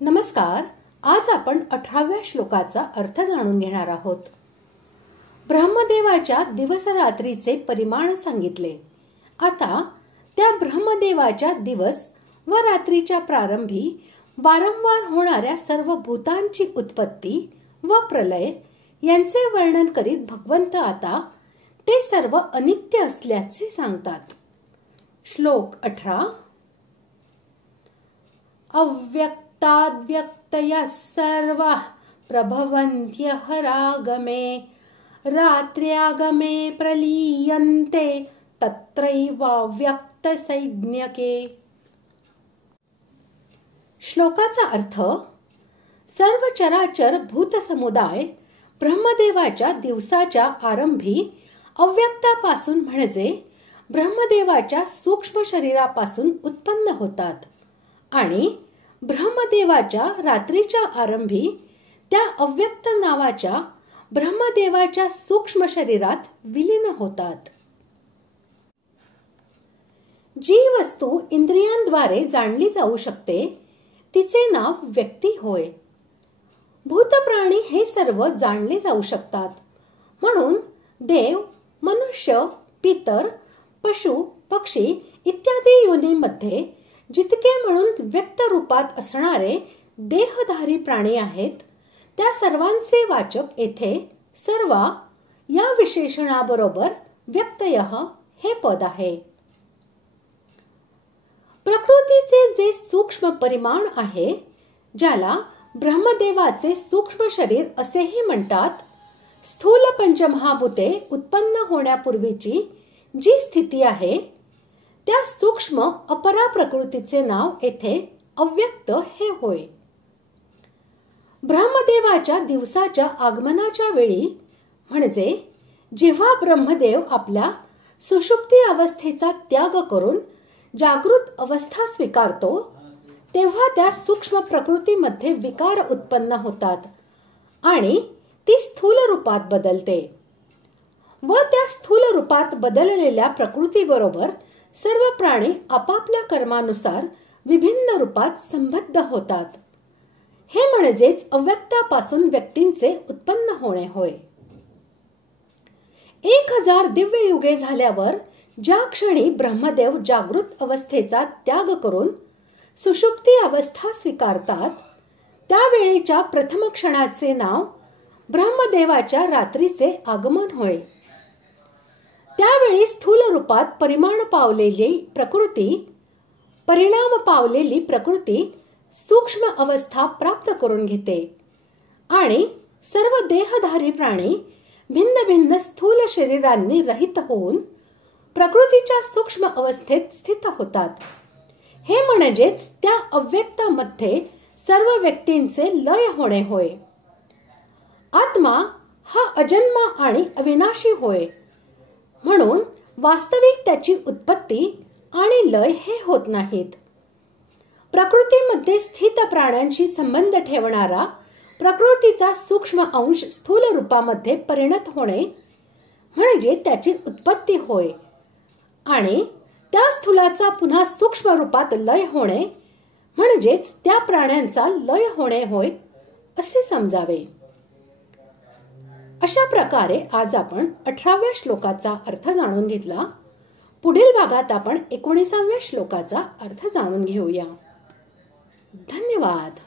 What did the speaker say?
नमस्कार. आज आपण 18व्या श्लोकाचा अर्थ जाणून घेणार आहोत. ब्रह्मदेवाच्या दिवस रात्रीचे परिमाण सांगितले. आता त्या ब्रह्मदेवाच्या दिवस व रात्रीच्या प्रारंभी वारंवार होणाऱ्या सर्व भूतांची उत्पत्ती व प्रलय यांचे वर्णन करीत भगवंत आता ते सर्व अनित्य असल्याचे सांगतात. श्लोक 18. अव्यक्ताद्व्यक्तयः सर्वाः प्रभवन्त्यः रागमे रात्र्यागमे प्रलीयन्ते तत्रैवाव्यक्तसंज्ञके. श्लोकाचा अर्थ: सर्व चराचर भूत समुदाय ब्रह्मदेवाच्या दिवसाच्या आरंभी अव्यक्तापासून म्हणजे ब्रह्मदेवाच्या सूक्ष्म शरीरापासून उत्पन्न होतात आणि ब्रह्मदेवाच्या रात्रीच्या आरंभी त्या अव्यक्त नावाच्या ब्रह्मदेवाच्या सूक्ष्म शरीरात विलीन होतात. जी वस्तू इंद्रियांद्वारे जाणली जाऊ शकते तिचे नाव व्यक्ती होय. भूतप्राणी हे सर्व जाणले जाऊ शकतात. म्हणून देव, मनुष्य, पितर, पशु, पक्षी इत्यादी योनीमध्ये जितके म्हणून व्यक्त रूपात असणारे देहधारी प्राणी आहेत त्या सर्वांचे वाचक येथे सर्वा या विशेषणाबरोबर व्यक्तयः हे पद आहे. प्रकृतीचे जे सूक्ष्म परिमाण आहे, ज्याला ब्रह्मदेवाचे सूक्ष्म शरीर असेही म्हणतात, स्थूल पंचमहाभूते उत्पन्न होण्यापूर्वीची जी स्थिती आहे त्या सूक्ष्म अपरा प्रकृतीचे नाव येथे अव्यक्त हे होय. ब्रह्मदेवाच्या दिवसाच्या आगमनाच्या वेळी म्हणजे जेव्हा ब्रह्मदेव आपल्या सुषुप्ती अवस्थेचा त्याग करून जागृत अवस्था स्वीकारतो तेव्हा त्या सूक्ष्म प्रकृतीमध्ये विकार उत्पन्न होतात आणि ती स्थूल रूपात बदलते व त्या स्थूल रूपात बदललेल्या प्रकृतीबरोबर सर्व प्राणी आपापल्या कर्मानुसार विभिन्न रूपात संबद्ध होतात. हे म्हणजेच अव्यक्तापासून व्यक्तींचे उत्पन्न होणे होय. 1000 दिव्य युगे झाल्यावर ज्या क्षणी ब्रह्मदेव जागृत अवस्थेचा त्याग करून सुषुप्ती अवस्था स्वीकारतात त्यावेळीच्या प्रथम क्षणाचे नाव ब्रह्मदेवाच्या रात्रीचे आगमन होय. त्यावेळी स्थूल रूपात परिणाम पावलेली प्रकृती सूक्ष्म अवस्था प्राप्त करून घेते आणि सर्व देहधारी प्राणी भिन्न भिन्न स्थूल शरीरांनी रहित होऊन प्रकृतीच्या सूक्ष्म अवस्थेत स्थित होतात. हे म्हणजेच त्या अव्यक्तामध्ये सर्व व्यक्तींचे लय होणे होय. आत्मा हा अजन्मा आणि अविनाशी होय. म्हणून वास्तविक त्याची उत्पत्ती आणि लय हे होत नाहीत. प्रकृतीमध्ये स्थित प्राण्यांशी संबंध ठेवणारा प्रकृतीचा सूक्ष्म अंश स्थूल रूपामध्ये परिणत होणे म्हणजे त्याची उत्पत्ती होय आणि त्या स्थूलाचा पुन्हा सूक्ष्म रूपात लय होणे म्हणजेच त्या प्राण्यांचा लय होणे होय असे समजावे. अशा प्रकारे आज आपण 18व्या श्लोकाचा अर्थ जाणून घेतला. पुढील भागात आपण 19व्या श्लोकाचा अर्थ जाणून घेऊया. धन्यवाद.